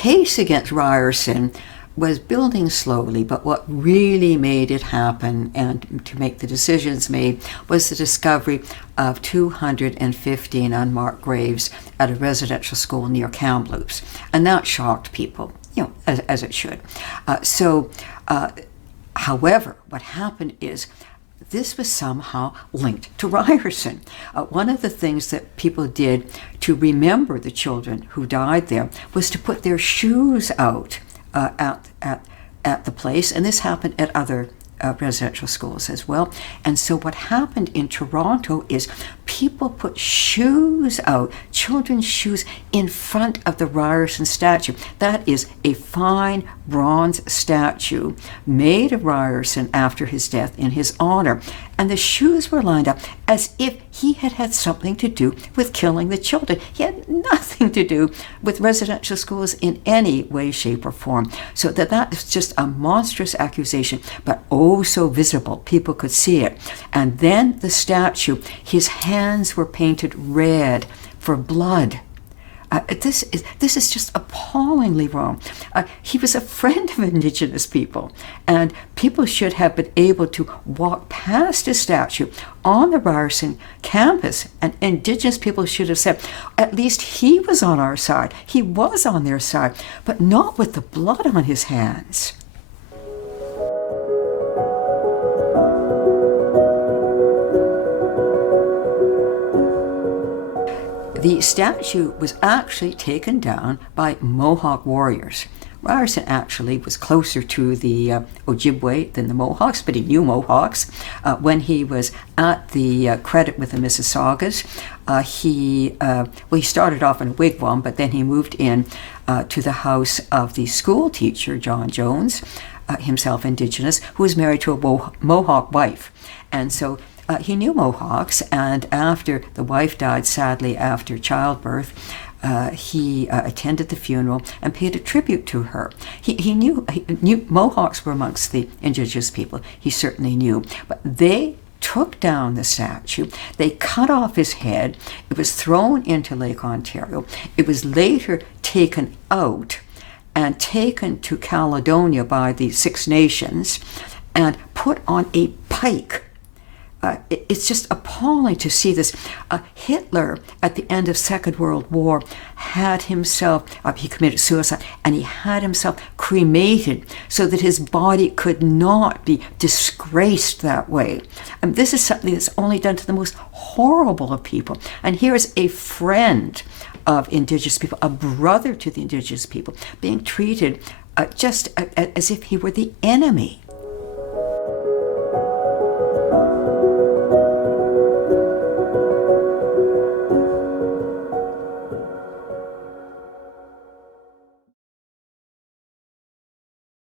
case against Ryerson was building slowly, but what really made it happen and to make the decisions made was the discovery of 215 unmarked graves at a residential school near Kamloops. And that shocked people, as it should. However, what happened is this was somehow linked to Ryerson. One of the things that people did to remember the children who died there was to put their shoes out at the place, and this happened at other residential schools as well. And so what happened in Toronto is people put shoes out, children's shoes, in front of the Ryerson statue. That is a fine bronze statue made of Ryerson after his death in his honor. And the shoes were lined up as if he had had something to do with killing the children. He had nothing to do with residential schools in any way, shape, or form. So that is just a monstrous accusation, but oh so visible. People could see it. And then the statue, his hands were painted red for blood. This is just appallingly wrong. He was a friend of Indigenous people, and people should have been able to walk past his statue on the Ryerson campus, and Indigenous people should have said, at least he was on our side. He was on their side, but not with the blood on his hands. The statue was actually taken down by Mohawk warriors. Ryerson actually was closer to the Ojibwe than the Mohawks, but he knew Mohawks. When he was at the credit with the Mississaugas, he started off in a wigwam, but then he moved in to the house of the school teacher, John Jones, himself Indigenous, who was married to a Mohawk wife. And so he knew Mohawks, and after the wife died, sadly, after childbirth, he attended the funeral and paid a tribute to her. He knew Mohawks were amongst the Indigenous people. He certainly knew. But they took down the statue. They cut off his head. It was thrown into Lake Ontario. It was later taken out and taken to Caledonia by the Six Nations and put on a pike. It's just appalling to see this. Hitler, at the end of Second World War, had himself, he committed suicide, and he had himself cremated so that his body could not be disgraced that way. And this is something that's only done to the most horrible of people. And here is a friend of Indigenous people, a brother to the Indigenous people, being treated just as if he were the enemy.